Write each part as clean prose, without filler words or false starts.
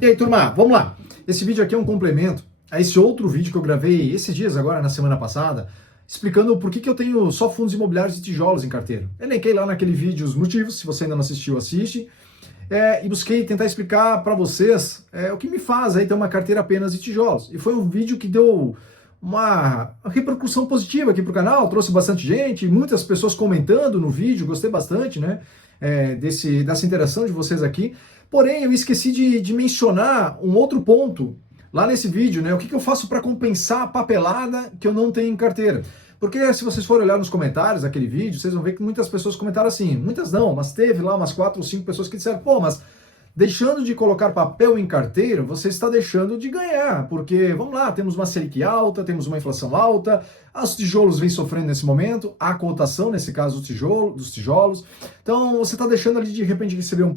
E aí, turma, vamos lá. Esse vídeo aqui é um complemento a esse outro vídeo que eu gravei esses dias agora, na semana passada, explicando por que eu tenho só fundos imobiliários e tijolos em carteira. Elenquei lá naquele vídeo os motivos, se você ainda não assistiu, assiste. E busquei tentar explicar para vocês o que me faz aí ter uma carteira apenas de tijolos. E foi um vídeo que deu uma repercussão positiva aqui para o canal, trouxe bastante gente, muitas pessoas comentando no vídeo, gostei bastante, né, dessa interação de vocês aqui. Porém, eu esqueci de mencionar um outro ponto lá nesse vídeo, né, o que eu faço para compensar a papelada que eu não tenho em carteira. Porque se vocês forem olhar nos comentários daquele vídeo, vocês vão ver que muitas pessoas comentaram assim, muitas não, mas teve lá umas 4 ou 5 pessoas que disseram, pô, mas deixando de colocar papel em carteira, você está deixando de ganhar, porque, vamos lá, temos uma Selic alta, temos uma inflação alta, os tijolos vêm sofrendo nesse momento, a cotação, nesse caso, dos tijolos, então você está deixando ali de repente receber 1%,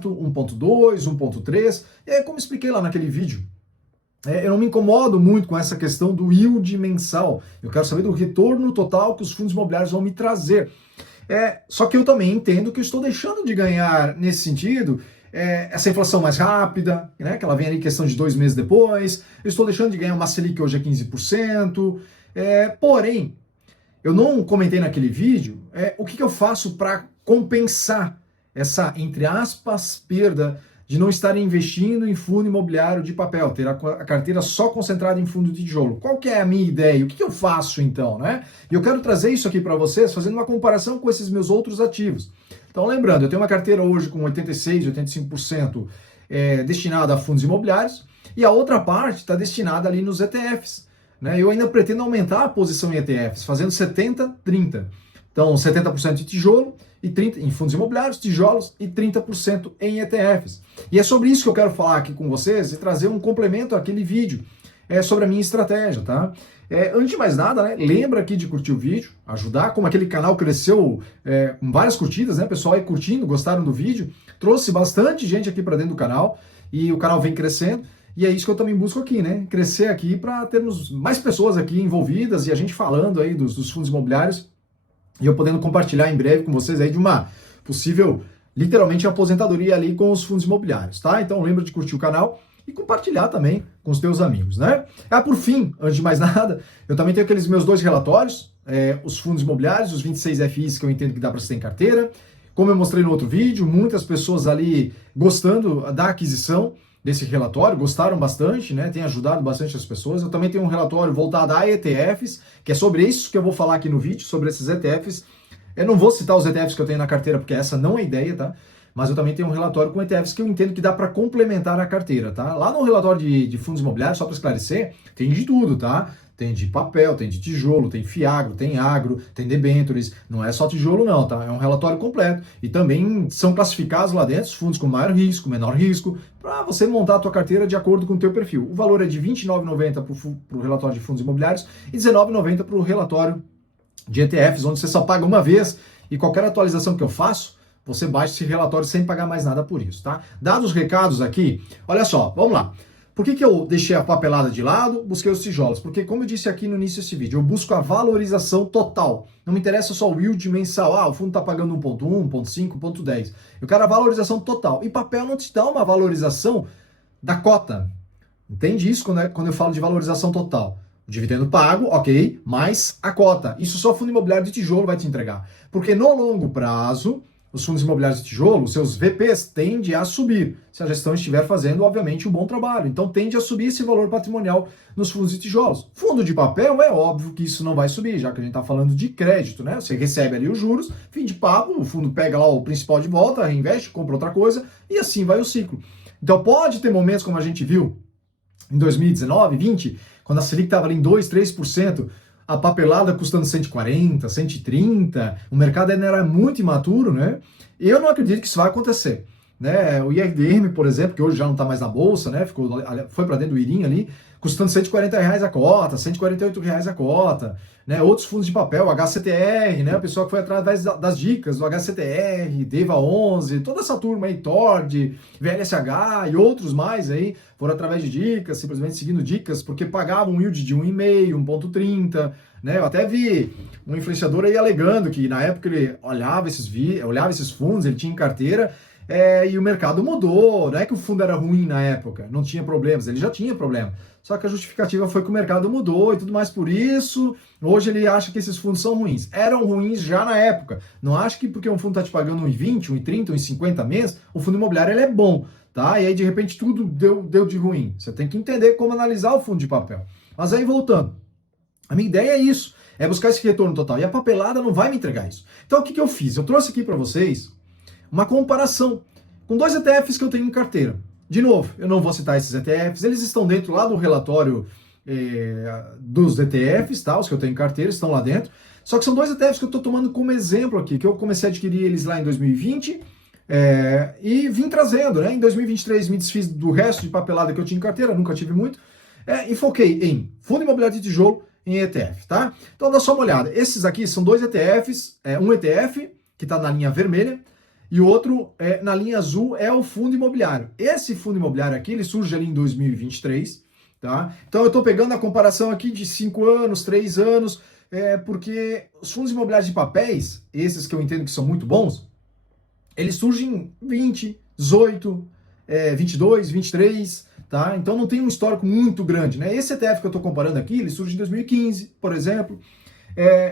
1,2%, 1,3%, e aí, como expliquei lá naquele vídeo, eu não me incomodo muito com essa questão do yield mensal. Eu quero saber do retorno total que os fundos imobiliários vão me trazer. Só que eu também entendo que eu estou deixando de ganhar nesse sentido essa inflação mais rápida, né, que ela vem ali em questão de 2 meses depois. Eu estou deixando de ganhar uma Selic hoje a 15%. Porém, eu não comentei naquele vídeo o que eu faço para compensar essa, entre aspas, perda de não estar investindo em fundo imobiliário de papel, ter a carteira só concentrada em fundo de tijolo. Qual que é a minha ideia? O que eu faço então, né? E eu quero trazer isso aqui para vocês, fazendo uma comparação com esses meus outros ativos. Então, lembrando, eu tenho uma carteira hoje com 86%, 85% destinada a fundos imobiliários, e a outra parte está destinada ali nos ETFs. Né? Eu ainda pretendo aumentar a posição em ETFs, fazendo 70-30. Então, 70% de tijolo e 30% em fundos imobiliários, tijolos e 30% em ETFs. E é sobre isso que eu quero falar aqui com vocês e trazer um complemento àquele vídeo sobre a minha estratégia, tá? Antes de mais nada, né, lembra aqui de curtir o vídeo, ajudar, como aquele canal cresceu com várias curtidas, né? Pessoal aí curtindo, gostaram do vídeo, trouxe bastante gente aqui para dentro do canal e o canal vem crescendo. E é isso que eu também busco aqui, né? Crescer aqui para termos mais pessoas aqui envolvidas e a gente falando aí dos fundos imobiliários e eu podendo compartilhar em breve com vocês aí de uma possível, literalmente, aposentadoria ali com os fundos imobiliários, tá? Então lembra de curtir o canal e compartilhar também com os teus amigos, né? Por fim, antes de mais nada, eu também tenho aqueles meus 2 relatórios, os fundos imobiliários, os 26 FIs que eu entendo que dá para você ter em carteira. Como eu mostrei no outro vídeo, muitas pessoas ali gostando da aquisição desse relatório, gostaram bastante, né? Tem ajudado bastante as pessoas. Eu também tenho um relatório voltado a ETFs, que é sobre isso que eu vou falar aqui no vídeo, sobre esses ETFs. Eu não vou citar os ETFs que eu tenho na carteira, porque essa não é a ideia, tá? Mas eu também tenho um relatório com ETFs que eu entendo que dá para complementar a carteira, tá? Lá no relatório de fundos imobiliários, só para esclarecer, tem de tudo, tá? Tem de papel, tem de tijolo, tem fiagro, tem agro, tem debentures, não é só tijolo não, tá? É um relatório completo. E também são classificados lá dentro os fundos com maior risco, menor risco, para você montar a tua carteira de acordo com o teu perfil. O valor é de R$ 29,90 para o relatório de fundos imobiliários e R$ 19,90 para o relatório de ETFs, onde você só paga uma vez e qualquer atualização que eu faço, você baixa esse relatório sem pagar mais nada por isso, tá? Dados os recados aqui, olha só, vamos lá. Por que eu deixei a papelada de lado, busquei os tijolos? Porque, como eu disse aqui no início desse vídeo, eu busco a valorização total. Não me interessa só o yield mensal. O fundo está pagando 1,1, 1,5, 1,10. Eu quero a valorização total. E papel não te dá uma valorização da cota. Entende isso quando eu falo de valorização total? O dividendo pago, ok, mais a cota. Isso só o fundo imobiliário de tijolo vai te entregar. Porque no longo prazo, os fundos imobiliários de tijolo, seus VPs tendem a subir, se a gestão estiver fazendo, obviamente, um bom trabalho. Então, tende a subir esse valor patrimonial nos fundos de tijolos. Fundo de papel, é óbvio que isso não vai subir, já que a gente está falando de crédito, né? Você recebe ali os juros, fim de papo, o fundo pega lá o principal de volta, reinveste, compra outra coisa, e assim vai o ciclo. Então, pode ter momentos, como a gente viu em 2019, 20, quando a Selic estava ali em 2%, 3%, a papelada custando 140, 130, o mercado ainda era muito imaturo, né? Eu não acredito que isso vai acontecer. Né? O IRDM, por exemplo, que hoje já não está mais na bolsa, né? Foi para dentro do IRIM ali, custando R$ 140 a cota, R$ 148 a cota, né? Outros fundos de papel, HCTR, né? O pessoal que foi atrás das dicas do HCTR, Deva 11, toda essa turma aí, Tord, VLSH e outros mais aí, foram através de dicas, simplesmente seguindo dicas, porque pagavam um yield de 1,5, 1,30, né? Eu até vi um influenciador aí alegando que na época ele olhava esses fundos, ele tinha em carteira, e o mercado mudou, não é que o fundo era ruim na época, não tinha problemas, ele já tinha problema. Só que a justificativa foi que o mercado mudou e tudo mais por isso, hoje ele acha que esses fundos são ruins. Eram ruins já na época. Não acho que porque um fundo está te pagando 1,20, 1,30, 1,50 mês, o fundo imobiliário ele é bom, tá? E aí de repente tudo deu de ruim. Você tem que entender como analisar o fundo de papel. Mas aí voltando, a minha ideia é isso, é buscar esse retorno total. E a papelada não vai me entregar isso. Então o que eu fiz? Eu trouxe aqui para vocês uma comparação com 2 ETFs que eu tenho em carteira. De novo, eu não vou citar esses ETFs, eles estão dentro lá do relatório dos ETFs, tá? Os que eu tenho em carteira estão lá dentro. Só que são 2 ETFs que eu estou tomando como exemplo aqui, que eu comecei a adquirir eles lá em 2020 e vim trazendo, né? Em 2023 me desfiz do resto de papelada que eu tinha em carteira, nunca tive muito, e foquei em fundo imobiliário de tijolo em ETF, tá? Então dá só uma olhada. Esses aqui são 2 ETFs, um ETF que está na linha vermelha, e o outro, na linha azul, é o fundo imobiliário. Esse fundo imobiliário aqui, ele surge ali em 2023, tá? Então eu estou pegando a comparação aqui de 5 anos, 3 anos, porque os fundos imobiliários de papéis, esses que eu entendo que são muito bons, eles surgem em 20, 18, 22, 23, tá? Então não tem um histórico muito grande, né? Esse ETF que eu estou comparando aqui, ele surge em 2015, por exemplo,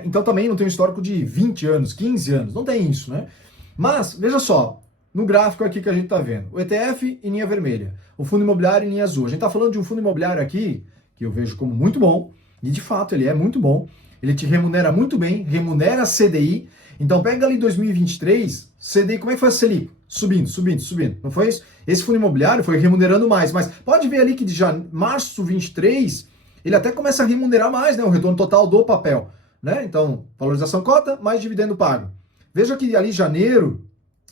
então também não tem um histórico de 20 anos, 15 anos, não tem isso, né? Mas, veja só, no gráfico aqui que a gente está vendo, o ETF em linha vermelha, o fundo imobiliário em linha azul. A gente está falando de um fundo imobiliário aqui, que eu vejo como muito bom, e de fato ele é muito bom, ele te remunera muito bem, remunera a CDI. Então pega ali 2023, CDI, como é que foi a Selic? Subindo, subindo, subindo. Não foi isso? Esse fundo imobiliário foi remunerando mais, mas pode ver ali que de março 23, ele até começa a remunerar mais, né? O retorno total do papel, né? Então, valorização cota, mais dividendo pago. Veja que ali janeiro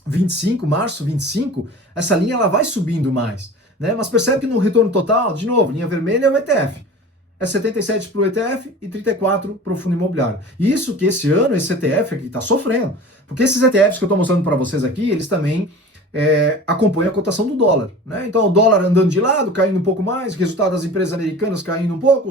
25, março 25, essa linha ela vai subindo mais, né? Mas percebe que no retorno total, de novo, linha vermelha é o ETF. É 77 para o ETF e 34 para o fundo imobiliário. E isso que esse ano, esse ETF aqui está sofrendo. Porque esses ETFs que eu estou mostrando para vocês aqui, eles também acompanham a cotação do dólar, né? Então o dólar andando de lado, caindo um pouco mais, resultado das empresas americanas caindo um pouco,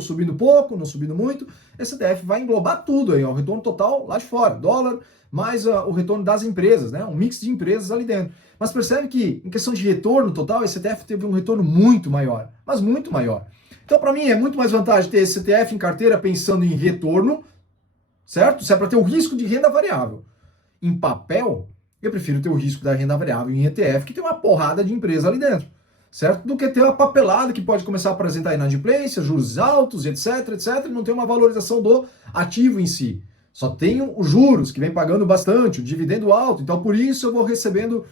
não subindo muito. Esse ETF vai englobar tudo aí, ó, o retorno total lá de fora, dólar mais o retorno das empresas, né? Um mix de empresas ali dentro. Mas percebe que, em questão de retorno total, esse ETF teve um retorno muito maior, mas muito maior. Então, para mim, é muito mais vantagem ter esse ETF em carteira pensando em retorno, certo? Se é para ter o risco de renda variável. Em papel, eu prefiro ter o risco da renda variável em ETF, que tem uma porrada de empresa ali dentro, certo? Do que ter uma papelada que pode começar a apresentar inadimplência, juros altos, etc, etc, e não ter uma valorização do ativo em si. Só tenho os juros, que vem pagando bastante, o dividendo alto, então por isso eu vou recebendo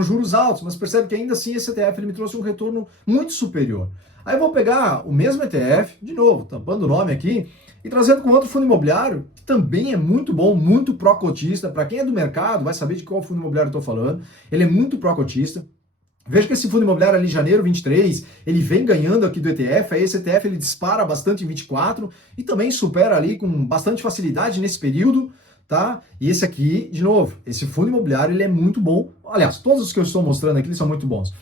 juros altos, mas percebe que ainda assim esse ETF ele me trouxe um retorno muito superior. Aí eu vou pegar o mesmo ETF, de novo, tampando o nome aqui, e trazendo com outro fundo imobiliário, que também é muito bom, muito pró-cotista. Para quem é do mercado, vai saber de qual fundo imobiliário eu estou falando. Ele é muito pró-cotista. Veja que esse fundo imobiliário ali, janeiro 23, ele vem ganhando aqui do ETF, aí esse ETF ele dispara bastante em 24 e também supera ali com bastante facilidade nesse período, tá? E esse aqui, de novo, esse fundo imobiliário ele é muito bom. Aliás, todos os que eu estou mostrando aqui eles são muito bons.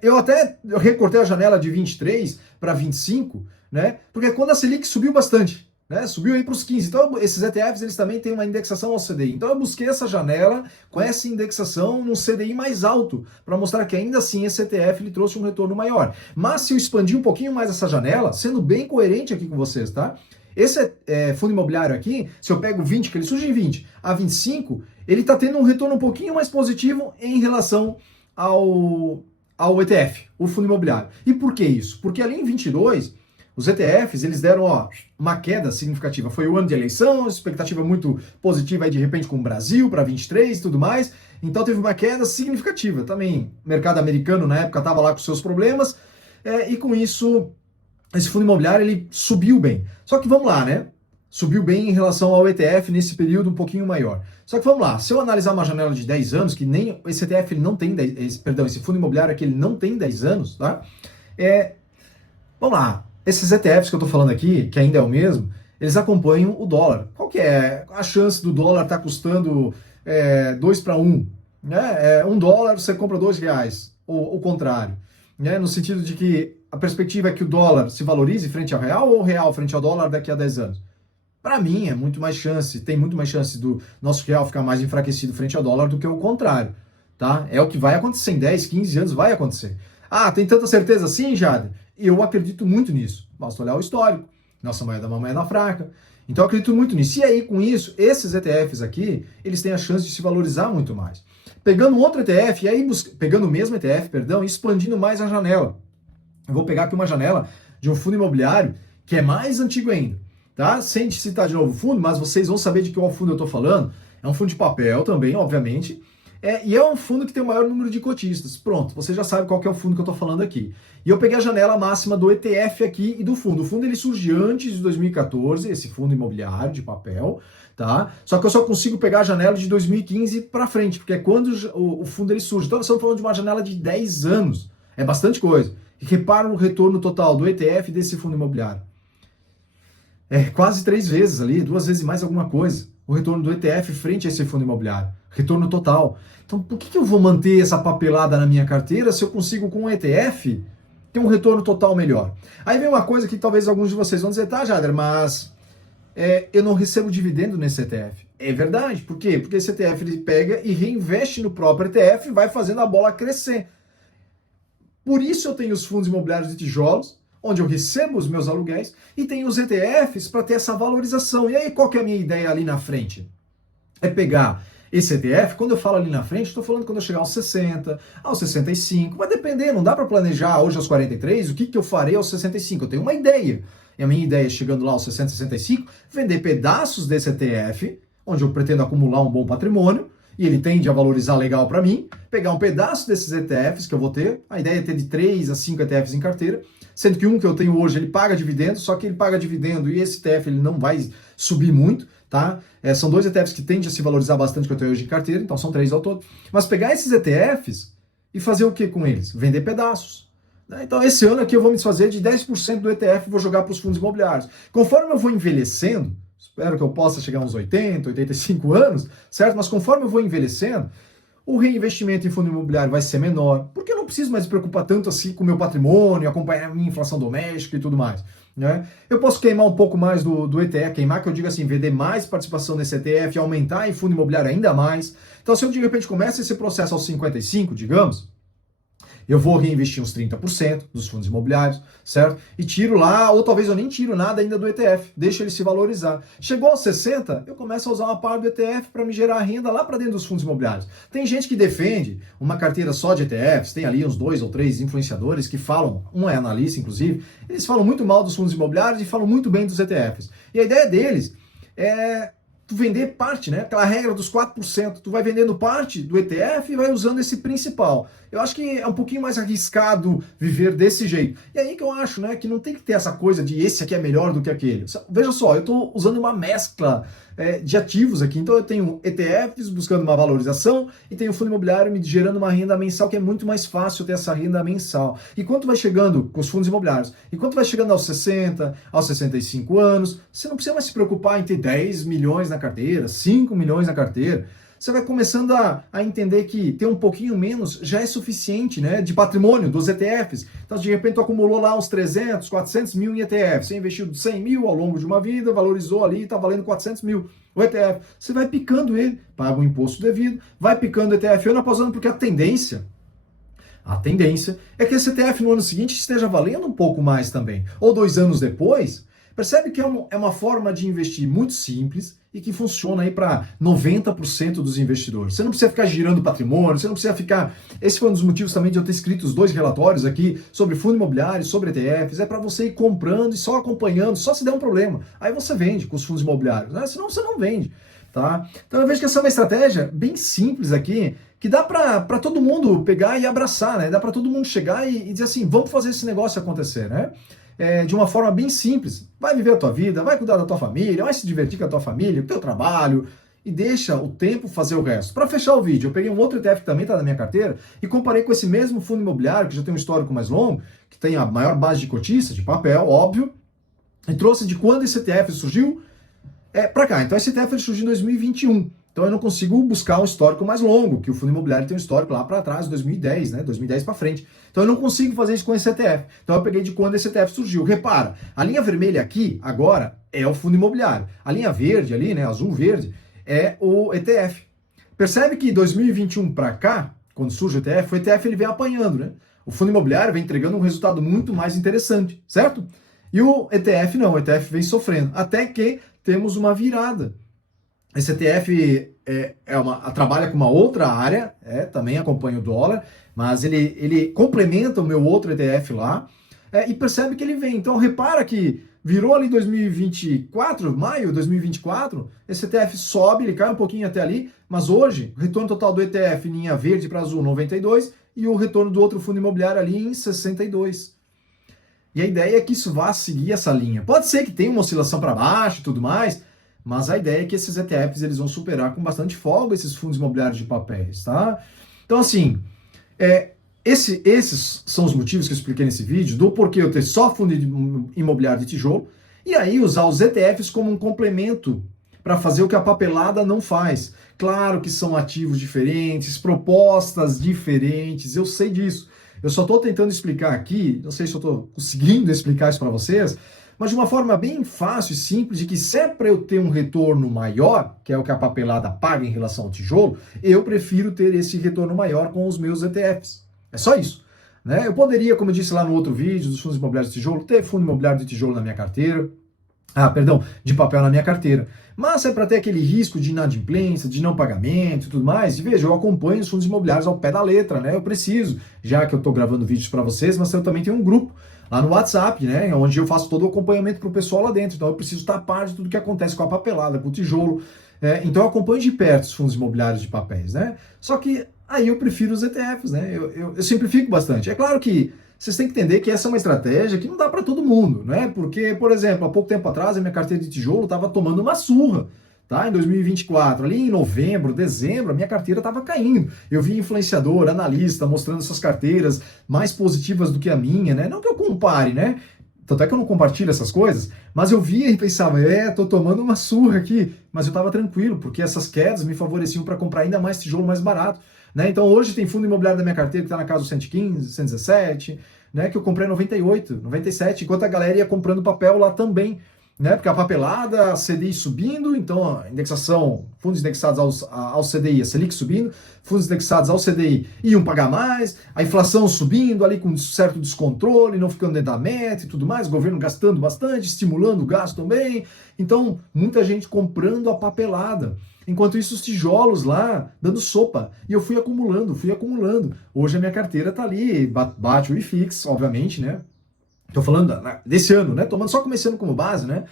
Eu recortei a janela de 23 para 25, né? Porque quando a Selic subiu bastante, né? Subiu aí para os 15. Então, esses ETFs eles também têm uma indexação ao CDI. Então, eu busquei essa janela com essa indexação no CDI mais alto, para mostrar que ainda assim esse ETF ele trouxe um retorno maior. Mas se eu expandir um pouquinho mais essa janela, sendo bem coerente aqui com vocês, tá? Esse fundo imobiliário aqui, se eu pego 20, que ele surge em 20, a 25, ele está tendo um retorno um pouquinho mais positivo em relação ao ETF, o fundo imobiliário. E por que isso? Porque ali em 22, os ETFs, eles deram uma queda significativa. Foi o ano de eleição, expectativa muito positiva aí de repente com o Brasil para 23 e tudo mais. Então teve uma queda significativa. Também o mercado americano na época estava lá com seus problemas e com isso esse fundo imobiliário ele subiu bem. Só que vamos lá, né? Subiu bem em relação ao ETF nesse período um pouquinho maior. Só que vamos lá, se eu analisar uma janela de 10 anos, que nem esse ETF ele não tem 10, esse fundo imobiliário aqui ele não tem 10 anos, tá? Vamos lá, esses ETFs que eu tô falando aqui, que ainda é o mesmo, eles acompanham o dólar. Qual que é a chance do dólar estar custando 2 para 1? Né? $1 você compra R$2, ou o contrário. Né? No sentido de que a perspectiva é que o dólar se valorize frente ao real ou o real frente ao dólar daqui a 10 anos. Para mim, tem muito mais chance do nosso real ficar mais enfraquecido frente ao dólar do que o contrário, tá? É o que vai acontecer em 10, 15 anos, vai acontecer. Ah, tem tanta certeza assim, Jader? Eu acredito muito nisso. Basta olhar o histórico. Nossa moeda é uma moeda fraca. Então eu acredito muito nisso. E aí, com isso, esses ETFs aqui, eles têm a chance de se valorizar muito mais. Pegando outro ETF, e aí pegando o mesmo ETF, perdão, e expandindo mais a janela. Eu vou pegar aqui uma janela de um fundo imobiliário que é mais antigo ainda, tá? Sem citar de novo o fundo, mas vocês vão saber de qual fundo eu estou falando. É um fundo de papel também, obviamente. E é um fundo que tem o maior número de cotistas. Pronto, você já sabe qual que é o fundo que eu estou falando aqui. E eu peguei a janela máxima do ETF aqui e do fundo. O fundo ele surge antes de 2014, esse fundo imobiliário de papel, tá? Só que eu só consigo pegar a janela de 2015 para frente, porque é quando o fundo ele surge. Então nós estamos falando de uma janela de 10 anos. É bastante coisa. E repara o retorno total do ETF desse fundo imobiliário. É quase 3 vezes ali, 2 vezes mais alguma coisa. O retorno do ETF frente a esse fundo imobiliário. Retorno total. Então, por que eu vou manter essa papelada na minha carteira se eu consigo, com um ETF, ter um retorno total melhor? Aí vem uma coisa que talvez alguns de vocês vão dizer, tá, Jader, mas eu não recebo dividendo nesse ETF. É verdade. Por quê? Porque esse ETF ele pega e reinveste no próprio ETF e vai fazendo a bola crescer. Por isso eu tenho os fundos imobiliários de tijolos, onde eu recebo os meus aluguéis, e tenho os ETFs para ter essa valorização. E aí, qual que é a minha ideia ali na frente? É pegar esse ETF, quando eu falo ali na frente, estou falando quando eu chegar aos 60, aos 65, vai depender, não dá para planejar hoje aos 43, o que eu farei aos 65, eu tenho uma ideia. E a minha ideia é, chegando lá aos 60, 65, vender pedaços desse ETF, onde eu pretendo acumular um bom patrimônio, e ele tende a valorizar legal para mim, pegar um pedaço desses ETFs que eu vou ter, a ideia é ter de 3 a 5 ETFs em carteira, sendo que um que eu tenho hoje, ele paga dividendo, só que ele paga dividendo e esse ETF ele não vai subir muito, tá? São 2 ETFs que tendem a se valorizar bastante que eu tenho hoje em carteira, então são 3 ao todo. Mas pegar esses ETFs e fazer o que com eles? Vender pedaços. Né? Então esse ano aqui eu vou me desfazer de 10% do ETF e vou jogar para os fundos imobiliários. Conforme eu vou envelhecendo, espero que eu possa chegar a uns 80, 85 anos, certo? Mas conforme eu vou envelhecendo, o reinvestimento em fundo imobiliário vai ser menor, porque eu não preciso mais me preocupar tanto assim com o meu patrimônio, acompanhar a minha inflação doméstica e tudo mais. Né? Eu posso queimar um pouco mais do ETF, queimar que eu digo assim, vender mais participação nesse ETF, aumentar em fundo imobiliário ainda mais. Então se eu de repente começo esse processo aos 55, digamos, eu vou reinvestir uns 30% dos fundos imobiliários, certo? E tiro lá, ou talvez eu nem tiro nada ainda do ETF, deixo ele se valorizar. Chegou aos 60, eu começo a usar uma parte do ETF para me gerar renda lá para dentro dos fundos imobiliários. Tem gente que defende uma carteira só de ETFs, tem ali uns 2 ou 3 influenciadores que falam, um é analista inclusive, eles falam muito mal dos fundos imobiliários e falam muito bem dos ETFs. E a ideia deles é tu vender parte, né? Aquela regra dos 4%, tu vai vendendo parte do ETF e vai usando esse principal. Eu acho que é um pouquinho mais arriscado viver desse jeito. E aí que eu acho, né, que não tem que ter essa coisa de esse aqui é melhor do que aquele. Veja só, eu estou usando uma mescla de ativos aqui. Então eu tenho ETFs buscando uma valorização e tenho fundo imobiliário me gerando uma renda mensal, que é muito mais fácil ter essa renda mensal. E quanto vai chegando com os fundos imobiliários? E quanto vai chegando aos 60, aos 65 anos, você não precisa mais se preocupar em ter 10 milhões na carteira, 5 milhões na carteira. Você vai começando a entender que ter um pouquinho menos já é suficiente, né, de patrimônio dos ETFs. Então, de repente, tu acumulou lá uns 300, 400 mil em ETFs. Você investiu 100 mil ao longo de uma vida, valorizou ali e está valendo 400 mil o ETF. Você vai picando ele, paga o imposto devido, vai picando o ETF ano após ano, porque a tendência é que esse ETF no ano seguinte esteja valendo um pouco mais também. Ou 2 anos depois. Percebe que é uma forma de investir muito simples e que funciona aí para 90% dos investidores. Você não precisa ficar girando patrimônio, você não precisa ficar... Esse foi um dos motivos também de eu ter escrito os 2 relatórios aqui sobre fundo imobiliário, sobre ETFs, é para você ir comprando e só acompanhando, só se der um problema. Aí você vende com os fundos imobiliários, né? Senão você não vende. Tá? Então eu vejo que essa é uma estratégia bem simples aqui, que dá para todo mundo pegar e abraçar, né? Dá para todo mundo chegar e dizer assim, vamos fazer esse negócio acontecer, né? De uma forma bem simples. Vai viver a tua vida, vai cuidar da tua família, vai se divertir com a tua família, com o teu trabalho, e deixa o tempo fazer o resto. Para fechar o vídeo, eu peguei um outro ETF que também está na minha carteira e comparei com esse mesmo fundo imobiliário, que já tem um histórico mais longo, que tem a maior base de cotistas, de papel, óbvio, e trouxe de quando esse ETF surgiu para cá. Então esse ETF surgiu em 2021. Então eu não consigo buscar um histórico mais longo, que o fundo imobiliário tem um histórico lá para trás, 2010, né? 2010 para frente. Então eu não consigo fazer isso com esse ETF. Então eu peguei de quando esse ETF surgiu. Repara, a linha vermelha aqui, agora, é o fundo imobiliário. A linha verde ali, né, azul-verde, é o ETF. Percebe que 2021 para cá, quando surge o ETF ele vem apanhando, né? O fundo imobiliário vem entregando um resultado muito mais interessante, certo? E o ETF não, o ETF vem sofrendo, até que temos uma virada. Esse ETF trabalha com uma outra área, também acompanha o dólar, mas ele complementa o meu outro ETF lá, e percebe que ele vem. Então repara que virou ali 2024, maio de 2024, esse ETF sobe, ele cai um pouquinho até ali, mas hoje o retorno total do ETF em linha verde para azul 92 e o retorno do outro fundo imobiliário ali em 62. E a ideia é que isso vá seguir essa linha. Pode ser que tenha uma oscilação para baixo e tudo mais, mas a ideia é que esses ETFs eles vão superar com bastante folga esses fundos imobiliários de papéis, tá? Então, assim, esses são os motivos que eu expliquei nesse vídeo, do porquê eu ter só fundo imobiliário de tijolo, e aí usar os ETFs como um complemento para fazer o que a papelada não faz. Claro que são ativos diferentes, propostas diferentes, eu sei disso. Eu só estou tentando explicar aqui, não sei se eu estou conseguindo explicar isso para vocês, mas de uma forma bem fácil e simples, de que se é para eu ter um retorno maior, que é o que a papelada paga em relação ao tijolo, eu prefiro ter esse retorno maior com os meus ETFs. É só isso. Né? Eu poderia, como eu disse lá no outro vídeo dos fundos imobiliários de tijolo, ter fundo imobiliário de tijolo na minha carteira, de papel na minha carteira. Mas é para ter aquele risco de inadimplência, de não pagamento e tudo mais. E veja, eu acompanho os fundos imobiliários ao pé da letra, né? Eu preciso, já que eu estou gravando vídeos para vocês, mas eu também tenho um grupo lá no WhatsApp, né? Onde eu faço todo o acompanhamento para o pessoal lá dentro. Então eu preciso estar a par de tudo que acontece com a papelada, com o tijolo. Então eu acompanho de perto os fundos imobiliários de papéis, né? Só que aí eu prefiro os ETFs, né? Eu simplifico bastante. É claro que vocês têm que entender que essa é uma estratégia que não dá para todo mundo, né? Porque, por exemplo, há pouco tempo atrás a minha carteira de tijolo estava tomando uma surra, tá? Em 2024, ali em novembro, dezembro, a minha carteira estava caindo. Eu vi influenciador, analista mostrando essas carteiras mais positivas do que a minha, né? Não que eu compare, né? Tanto é que eu não compartilho essas coisas, mas eu via e pensava, tô tomando uma surra aqui, mas eu estava tranquilo, porque essas quedas me favoreciam para comprar ainda mais tijolo mais barato. Né? Então hoje tem fundo imobiliário da minha carteira que está na casa dos 115, 117, né? Que eu comprei em 98, 97, enquanto a galera ia comprando papel lá também, né? Porque a papelada, a CDI subindo, então a indexação, fundos indexados ao CDI, a Selic subindo, fundos indexados ao CDI iam pagar mais, a inflação subindo ali com um certo descontrole, não ficando dentro da meta e tudo mais, o governo gastando bastante, estimulando o gasto também, então muita gente comprando a papelada. Enquanto isso, os tijolos lá, dando sopa. E eu fui acumulando. Hoje a minha carteira tá ali, bate o IFIX, obviamente, né? Tô falando desse ano, né? Tomando só começando como base, né?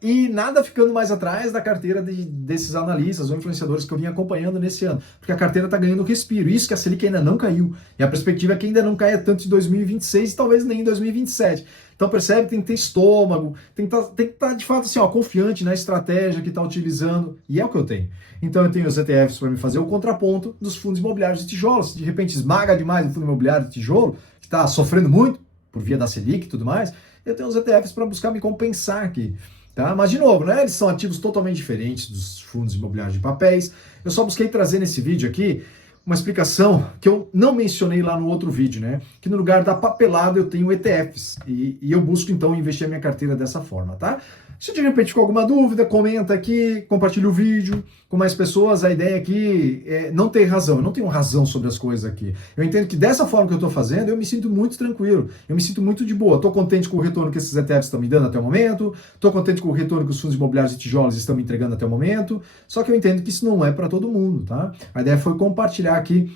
E nada ficando mais atrás da carteira desses analistas ou influenciadores que eu vim acompanhando nesse ano. Porque a carteira tá ganhando respiro. Isso que a Selic ainda não caiu. E a perspectiva é que ainda não caia tanto em 2026 e talvez nem em 2027. Então percebe, tem que ter estômago, tem que estar de fato assim, confiante na estratégia que está utilizando, e é o que eu tenho. Então eu tenho os ETFs para me fazer o contraponto dos fundos imobiliários de tijolo. Se de repente esmaga demais o fundo imobiliário de tijolo, que está sofrendo muito por via da Selic e tudo mais, eu tenho os ETFs para buscar me compensar aqui. Tá? Mas de novo, né, eles são ativos totalmente diferentes dos fundos imobiliários de papéis. Eu só busquei trazer nesse vídeo aqui uma explicação que eu não mencionei lá no outro vídeo, né? Que no lugar da papelada eu tenho ETFs e eu busco então investir a minha carteira dessa forma, tá? Se de repente ficou alguma dúvida, comenta aqui, compartilha o vídeo com mais pessoas. A ideia aqui é não ter razão, eu não tenho razão sobre as coisas aqui. Eu entendo que dessa forma que eu estou fazendo, eu me sinto muito tranquilo, eu me sinto muito de boa. Estou contente com o retorno que esses ETFs estão me dando até o momento, estou contente com o retorno que os fundos imobiliários de tijolos estão me entregando até o momento, só que eu entendo que isso não é para todo mundo, tá? A ideia foi compartilhar aqui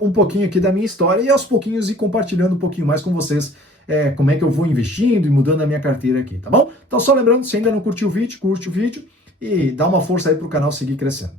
um pouquinho aqui da minha história e aos pouquinhos ir compartilhando um pouquinho mais com vocês como é que eu vou investindo e mudando a minha carteira aqui, tá bom? Então só lembrando, se ainda não curtiu o vídeo, curte o vídeo e dá uma força aí pro canal seguir crescendo.